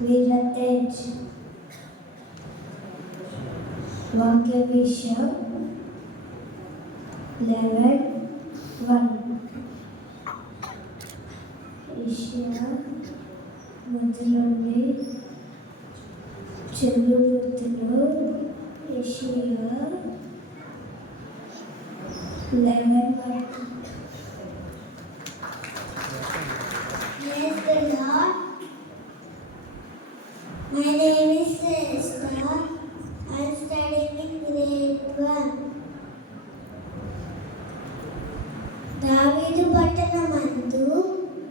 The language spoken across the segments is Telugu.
Viratej Vakya Vishya 11:1 Ishiya Mudhilundi Chillubuttilo Ishiya 11:1 Praise the Lord. My name is Srestha. I am studying in grade 1. దావీదు పట్టణమందు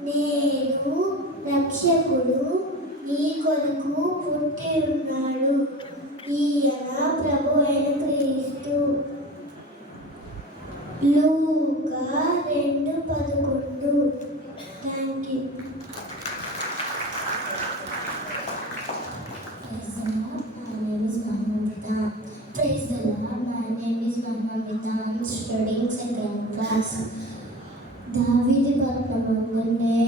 నేడు రక్షకుడు నీ కొరకు పుట్టి ఉన్నాడు. ఈయన ప్రభు అయిన క్రీస్తు. లూకా 2:11. Thank you. Praise the Lord. My name is Mahamita. I am studying second class. దావీదు పట్టణమందునే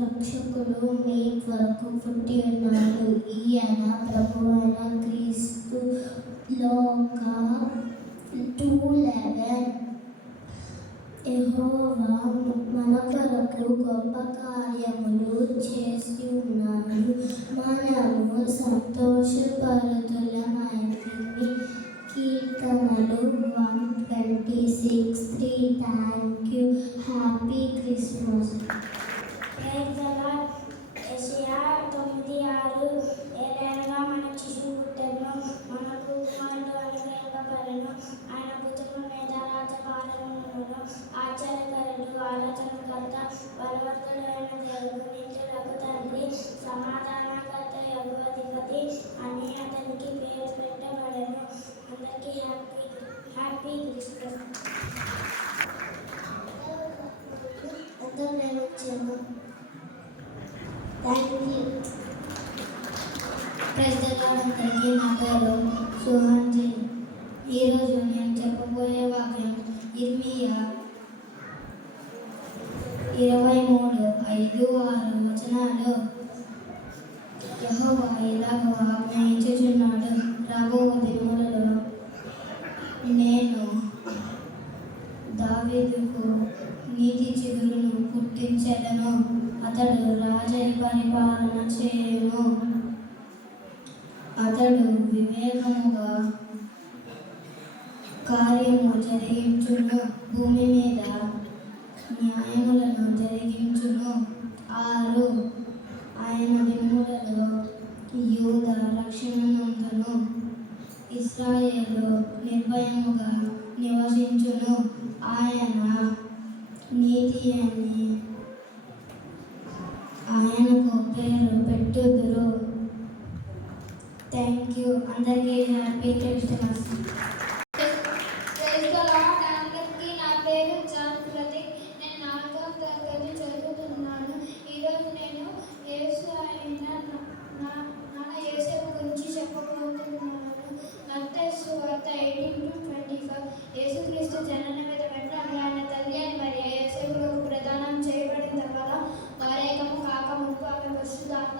రక్షకుడు మీ కొరకు పుట్టి ఉన్నాడు. ఈయన ప్రభువైన క్రీస్తు. లోక 2:11. యెహోవా మన కొరకు గొప్ప కార్యములు చేసి ఉన్నాడు. మనము సంతోషపరుతులమైతిమి. కీర్తనలు 126:3. Thank you. Happy Christmas. యెషయా 9:6. ఏలయనగా మనకు శిశువు పుట్టెను, మనకు కుమారుడు అనుగ్రహింపబడెను. ఆయన భుజము మీద రాజ్యభారము ఉండును. ఆశ్చర్యకరుడు, ఆలోచనకర్త, బలవంతుడైన దేవుడు, నిత్యులకు తండ్రి, సమాధానకర్త యగు అధిపతి అని అతనికి పేరు పెట్టబడెను. అందరికీ హ్యాపీ క్రిస్మస్. ఎంతో ప్రేమించాను. Thank you. ప్రజలందరికీ నా పేరు సుహాంజీ. ఈరోజు నేను చెప్పబోయే వాక్యం ఇర్మియా 23:5-6 యెహోవా ఇలాగ ఆజ్ఞయించుచున్నాడు. రాబో దినములలో నేను దావీదుకు నీతి చిగురును పుట్టించెదను. అతడు రాజై పరిపాలన చేయును. అతడు వివేకముగా కార్యము జరిగించును. భూమి మీద న్యాయములను జరిగించును. 6. ఆయన దినములలో యూదా రక్షణ నందును. ఇశ్రాయేలు నిర్భయముగా నివసించును. ఆయన నీతి అని ఆయనకు పేరు పెట్టుదురు. Thank you. అందరికీ హ్యాపీ క్రిస్మస్. అందరికీ నా పేరు జాన్ ప్రతీక్. నేను 4వ తరగతి చదువుతున్నాను. ఈరోజు నేను యేసు అయిన మన యేసేపు గురించి చెప్పబోతున్నాను. మత్తయి సువార్త 18-25. యేసుక్రీస్తు జనన మీద వెంటనే ఆయన తల్లి అని మరియు యేసేపులకు ప్రదానం చేయబడిన తర్వాత వారేకము కాక ముప్పు ఆమె పరిశుద్ధాత్మ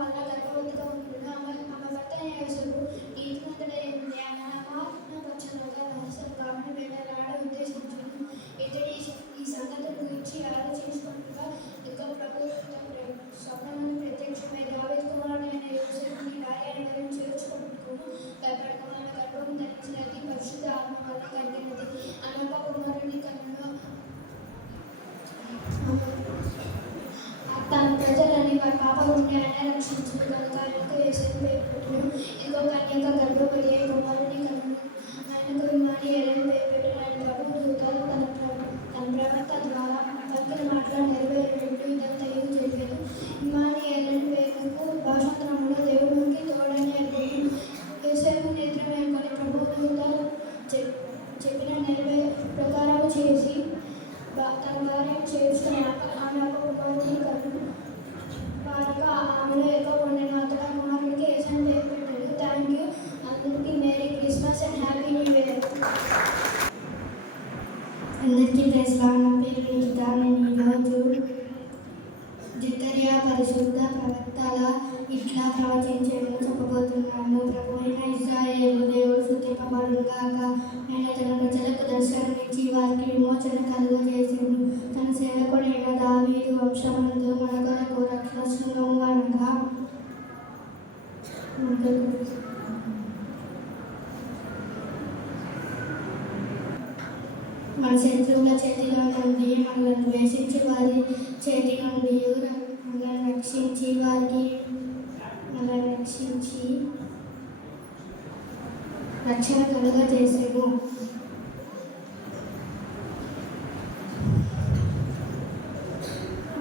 వల్ల గర్భవతిగా ఉంటుంది. ఆమె భర్త యేసేపు నీతిమంతుడై ఉంది. ఆయన నామపచ్చలుగా రహస్యంగా ఆమెను వేటలాడ ఉద్దేశించును. ఇతడి ఈ సంగతుల గురించి ఆలోచించుకుంటూ ఇక ప్రభు స్వప్నమును ప్రత్యక్షమై దావీదు కుమారుడైన యోసేపుని భార్యను గురించి చేర్చుకుంటును. భయపడకమైన గర్భము ధరించినది పరిశుద్ధ ఆత్మ వల్ల కలిగినది. అనగా కుమారుని కన్నును తన ప్రజలని వారి పాప నుండి ఆయన రక్షించును కనుక ఆయనకు యేసేపు పేరు పెట్టును. ఇంకో కన్యక గర్భవతి అయి కుమారుని కన్నును. ఆయనకు ఇమ్మానుయేలు పేరు పెట్టును. ఆయన ప్రభువు దూత తన ప్రవక్త ద్వారా పలికిన మాటలు నెరవేరునట్లు ఇదంతయు జరిగెను. ఇమ్మానుయేలు పేరుకు భాషాంతరములో దేవునికి తోడని అర్థము. యోసేపు నిద్ర మేల్కొని ప్రభువు దూత చెప్పిన ప్రకారం చేసి తన భార్యను చేర్చుకుని ఆమె ఒక కుమారుని కన్ను. వారగా ఆమెలో ఎక్కువ ఉండేను. అతడు ఆ కుమారునికి యేసని పేరు పెట్టాడు. Thank you. అందరికీ merry Christmas and happy new year. అందరికీ ప్రైజ్ లార్డ్. నా పేరు నిఖిత. నేను ఈరోజు జకర్యా పరిశుద్ధ ప్రవక్తల ఇట్లా ప్రవచించేందుకు చెప్పబోతున్నాను. ప్రభువైన ఇశ్రాయేలు దేవుడు స్తుతింపబడుగాక. ఆయన తన ప్రజలకు దర్శనమిచ్చి వారికి విమోచన కలుగజేసెను. తన సేవకుడైన దావీదు వంశమందు మన కొరకు రక్షణను అనగా మన శత్రువుల చేతిలో నుండి మనల్ని ద్వేషించి వారి చేతి నుండి మనల్ని రక్షించి రక్షణ కలుగజేసెను.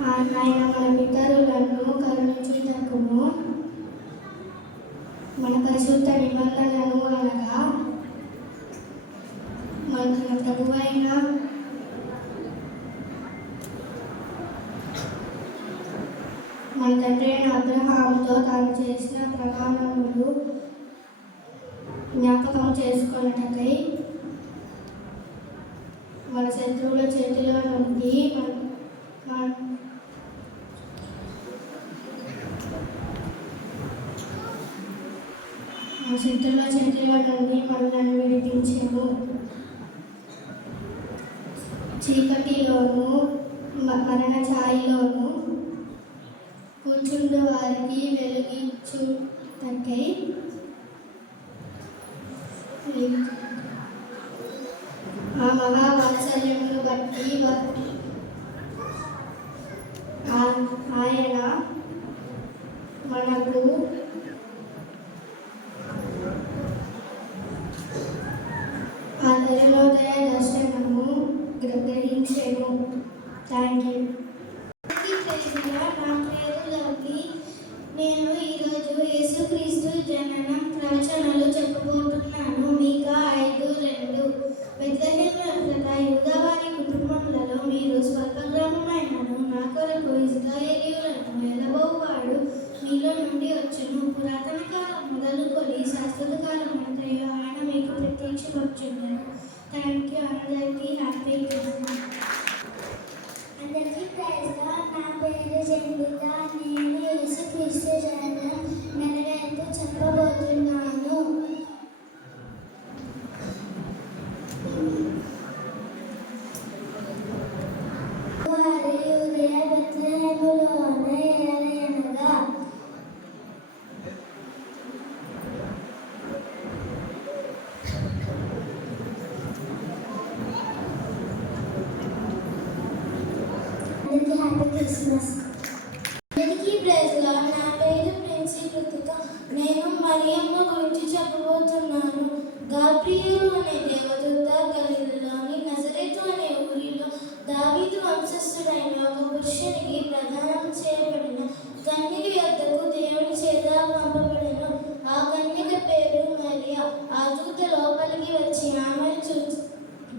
ఆయన మన పితరులను కరుణించుటకును మన పరిశుద్ధ నిబంధనను అనగా మన ప్రభువైన మన తండ్రి అయిన అబ్రహాముతో తాను చేసిన ప్రమాణములు జ్ఞాపకం చేసుకొనుటకై మన శత్రువుల చేతిలో నుండి శత్రువుల చేతిలో నుండి మనల్ని విడిపించెను. చీకటిలోను మరణ ఛాయలోను కూర్చుండు వారికి వెలుగిచ్చుటకై ఆ మహావాత్సల్యమును బట్టి ఆయన మనకు అరుణోదయ దర్శనము గ్రహించెను. Thank you. నా పేరు లవ్లీ. నేను ఈరోజు యేసుక్రీస్తు జననం ప్రవచనాలు చెప్పబోతున్నాను. మీకా 5:2. బెత్లెహేమున యూదావారి కుటుంబములలో మీరు స్వల్పగ్రామమైనను నా కొరకు ఇశ్రాయేలీయులను ఏలబోవాడు మీలో నుండి వచ్చును. పురాతన కాలం మొదలుకొని శాశ్వత కాలం అంతయు ఆయన మీకు ప్రత్యక్షపరచును. Thank you. అందరికీ హ్యాపీ క్రిస్మస్. అందరికీ ప్రైజ్ లార్డ్. నా పేరు జన్విత. నేను యేసుక్రీస్తు జననం నెరవేర్పు చెప్పబోతున్నాను. వారి యూదయ బెత్లెహేములోన ఏలయనగా హ్యాపీ క్రిస్మస్. అందరికీ ప్రైజ్ లార్డ్. నా పేరు ప్రిన్సీ కృతిక. నేను మరియమ్మ గురించి చెప్పబోతున్నాను. గాబ్రియేలు అనే దేవదూత గలిలలోని నజరేతు అనే ఊరిలో దావీదు వంశస్థుడైన ఒక పురుషునికి ప్రదానం చేయబడిన కన్యక యొద్దకు దేవుని చేత పంపబడెను. ఆ కన్యక పేరు మరియా. ఆ దూత లోపలికి వచ్చి ఆమెను చూసి,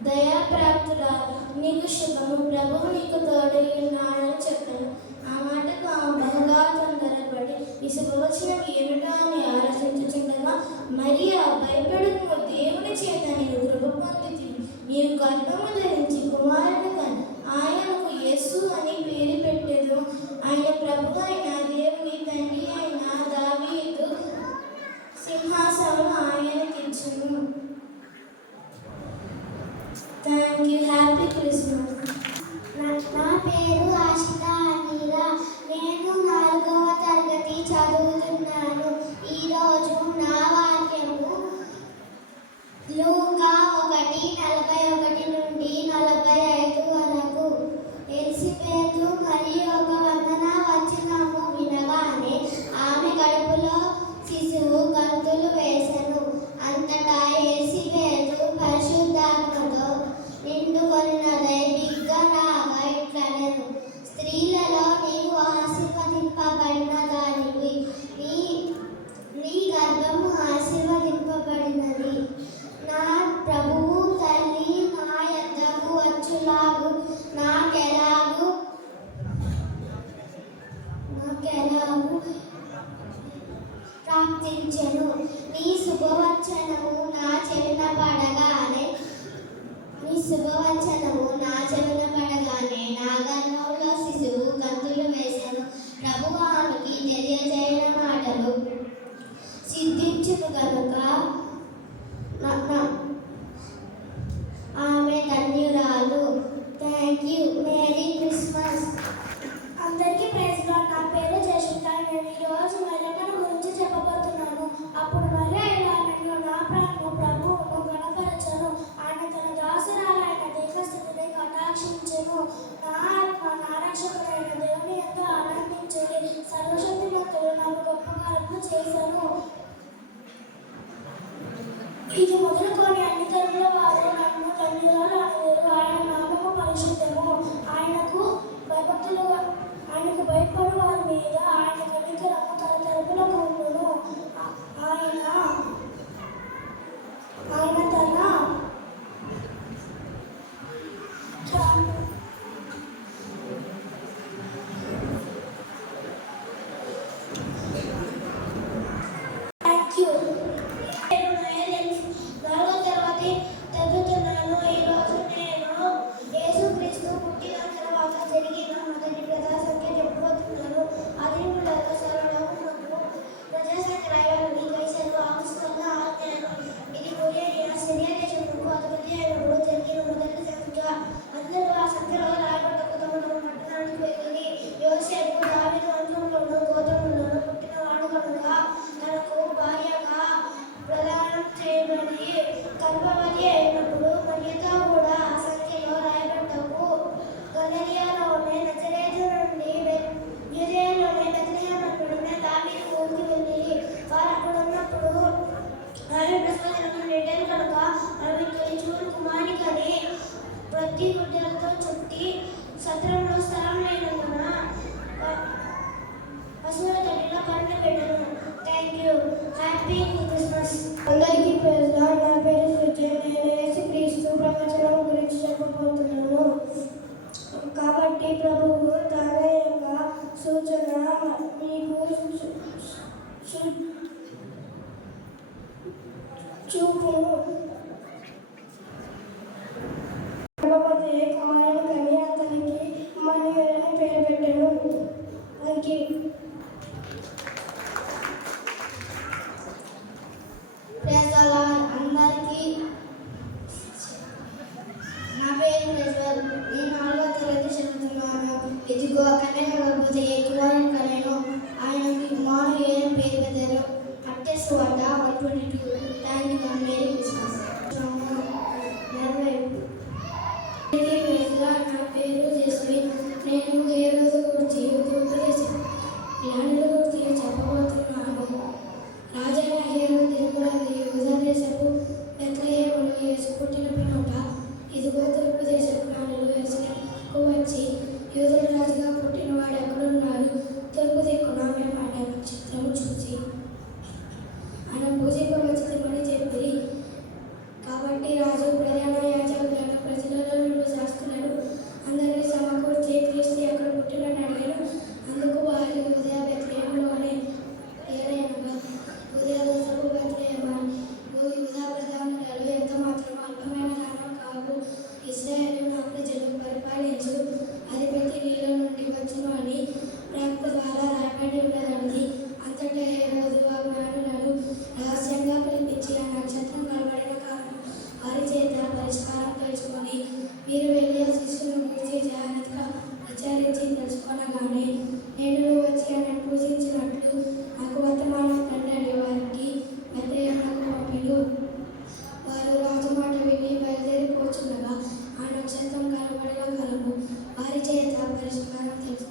దయాప్రాప్తురాలు, నీకు శుభము, ప్రభువు నీకు తోడై ఉన్నాడని చెప్పాను. ఆ మాటకు ఆమె బహుగా తొందరపడి ఈ శుభవచనం ఏమిటా అని ఆలోచించుచుండగా, మరియా భయపడకు, దేవుని చేత నీవు కృప పొందితివి. నీవు గర్భము ధరించి కుమారుని కని ఆయనకు యేసు అని పేరు పెట్టెను. ఆయన ప్రభు అయిన దేవుని తండ్రి అయిన దావీదు సింహాసనం ఆయనకిచ్చును. Thank you. Happy Christmas. నా పేరు ఆశిత అనిలా. నేను 4వ తరగతి చదువుతున్నాను. ఈరోజు నా వాక్యము లూకా 1:41 నుండి 45 వరకు. ఎలిసబెతు మరియు ఒక వందన వచనము వినగానే ఆమె కడుపులో శిశువు గంతులు వేసెను. అంతటా ఎలిసబెతు పరిశుద్ధాత్మతో నిండుకొనినదై బిగ్గరగా ఇట్లనెను, స్త్రీలలో నీవు ఆశీర్వదింపబడిన దానివి, నీ గర్భము ఆశీర్వదింపబడినది. నా ప్రభువు తల్లి నా యొద్దకు వచ్చులాగు నాకెలాగు ప్రార్థించెను. నీ శుభవచనము నా చెవిన పడగానే నా గర్భంలో శిశువు గంతులు వేసెను. ప్రభువు ఆమెకి తెలియజేయన మాటలు సిద్ధించును గనుక ఆమె ధన్యురాలు. Thank you. Merry Christmas. అందరికీ ప్రైజ్ లార్డ్. నా పేరు జషిత. నేను ఈరోజు మరియమ్మను గురించి చెప్పబోతున్నాను. అప్పుడు మరియ ఇలా అనెను, నా ప్రాణము ప్రభువును ఘనపరచెను. ఆయన తన దాసురాలైన దీనస్థితిని కటాక్షించెను. నా ఆత్మ నా రక్షకుడైన దేవుని యందు ఆనందించెను. సర్వశక్తిమంతుడు నాకు గొప్ప కార్యము చేశాను. ఇది మొదలుకొని అన్ని తరముల వారు నన్ను ధన్యురాలు అనేరు. ఆయన నామము పరిశుద్ధము. ఆయనకు భయపడు వారి మీద ఆయన కనికరము తరతరములకు ఉండును. ఆయన తన థ్యాంక్ యూ. పత్తి గుడ్డలతో చుట్టి సత్రంలో స్థలం లేనందున పశువుల తొట్టిలో పడుకోబెట్టను. Thank you. Happy Christmas. అందరికీ ప్రైజ్ లార్డ్. నా పేరు సుజయ్. నేను యేసుక్రీస్తు ప్రవచనం గురించి చెప్పబోతున్నాను. కాబట్టి ప్రభువు తన యొక్క సూచన మీకు చూపును గర్భవతి కుమారుని కని అతనికి ఇమ్మానుయేలు అని పేరు పెట్టెను. Thank you. Praise the Lord. అందరికీ నా పేరు ప్రజ్వల్. నేను 4వ తరగతి చదువుతున్నాను. ఇదిగో కన్య గర్భవతి కుమారుని కనెను. ఆయనకు ఇమ్మానుయేలు అని పేరు పెట్టారు. మత్తయి సువార్త 1:22. Thank you. Merry Christmas. నా పేరు జస్మిన్. నేను ఏ రోజు గురించి జ్ఞానుల గురించి చెప్పబోతున్నాను. రాజైన హేరోదు తిరుమల యూదా దేశపు బెత్లెహేములో యేసు పుట్టిన పిమ్మట ఇదిగో తూర్పు దేశపు జ్ఞానులు యెరూషలేముకు వచ్చి యూదుల రాజుగా పుట్టినవాడు ఎక్కడున్నాడు? తూర్పు దిక్కున మేము ఆయన నక్షత్రము చూసి ఆయన పూజింపవచ్చుమని చెప్పి. కాబట్టి రాజు ప్రధాన యాజకులను ప్రజలలో నుండి శాస్త్రులను అందరినీ సమకూర్చి క్రీస్తు ఎక్కడ పుట్టినని అడిగాను. అందుకు వారు యూదా బెత్లెహేములోనే పేరైనగా యూదా దేశపు బెత్లెహేము. యూదా ప్రధానులలో ఎంత మాత్రం అల్పమైన దానం కావు. ఇశ్రాయేలు నా ప్రజలు పరిపాలించు అధిపతి నీలో నుండి వచ్చును అని ప్రవక్త ద్వారా రాయబడి ఉన్నదన్నది. అంతటా హేరోదు ఆ జ్ఞానులను రహస్యంగా పిలిపించి ఆ నక్షత్రం కనబడిన కారణం వారి చేత పరిష్కారం తెలుసుకొని మీరు వెళ్ళి ఆ శిష్యులను గురించి జాగ్రత్తగా విచారించి తెలుసుకొనగానే నేను వచ్చి ఆయనను పూజించినట్లు నాకు వర్తమానం తండ్రి వారికి బెత్లెహేమునకు పంపెను. వారు రాజు మాట విని బయలుదేరిపోచుండగా ఆ నక్షత్రం కనబడిన కాలము వారి చేత పరిష్కారం తెలుసు.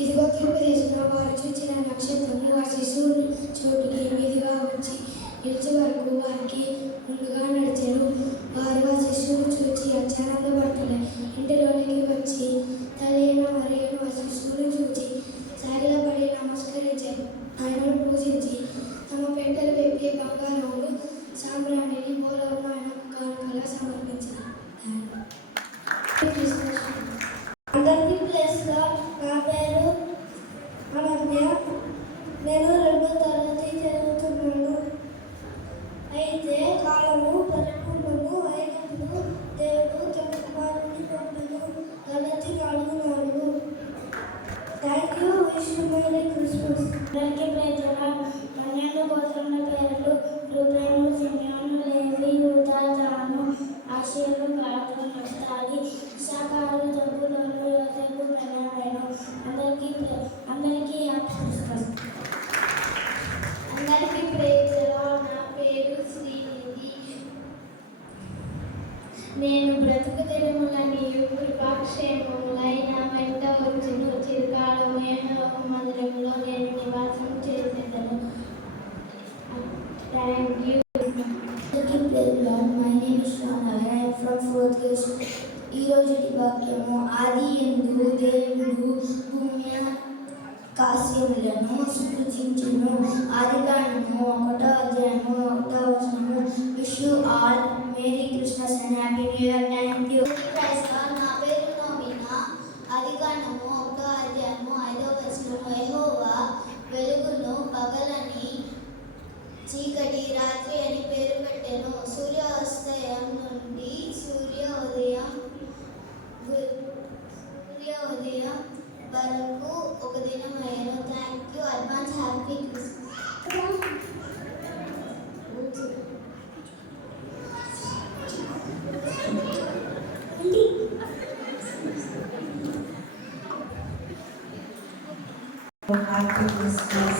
ఇదిగో తూర్పు దేశంలో వారు చూచిన నక్షత్రము ఆ శిశువుని చోటుకి మీదుగా వచ్చి నిలిచే వరకు వారికి ముందుగా నడిచారు. వారు ఆ శిశువును చూచి అత్యానందపడుతున్న ఇంటిలోనికి వచ్చి తల్లి అయిన మరియను ఆ శిశువును చూచి సాగిలపడి నమస్కరించారు. ఆయనను పూజించి తమ పెట్టెలు విప్పి బంగారమును సాంబ్రాణిని మూలమును ఆయనకు కానుకగా సమర్పించారు. అందరికీ ప్రైజ్ లార్డ్. నా పేరు అనన్య. నేను 2వ తరగతి చదువుతున్నాను. అయితే కాలము పరిపూర్ణము అయినప్పుడు దేవుడు తన కుమారుని పంపెను. గలతీ 4:4. Thank you. Wish you merry Christmas. అందరికీ ప్రైజ్ లార్డ్. 12 గోత్రముల పేర్లు రూబేను, సిమియోను, లేవి, యూదా, దాను, ఆషేరు, గాదు, నఫ్తాలి, ఇశ్శాఖారు, జబూలూను, యోసేపు, బెన్యామీను. అందరికీ హ్యాపీ క్రిస్మస్. అందరికీ ప్రైజ్ లార్డ్. నా పేరు శ్రీనిధి. నేను బ్రతుకు దినములని కృపాక్షేమములై నా వెంట వచ్చును. చిరకాలము యెహోవా మందిరములో నేను నివాసం చేసేదను. Thank you. My name is Shana. I am from 4th grade. ఈ రోజుటి వాక్యము ఆది యందు దేవుడు భూమి ఆకాశములను సృజించెను. ఆదికాండము 1వ అధ్యాయము 1వ వచనము. Wish you all merry Christmas and happy new year. Thank you. Praise Lord. నా పేరు నోమినా. ఆదికాండము 1వ అధ్యాయము 5వ వచనము. యెహోవా వెలుగును పగలని చీకటి రాత్రి అని పేరు పెట్టెను. సూర్యోదయం నుండి సూర్యోదయం వరకు ఒక దినం అయ్యాను. Thank you. Advance happy Christmas. Happy Christmas.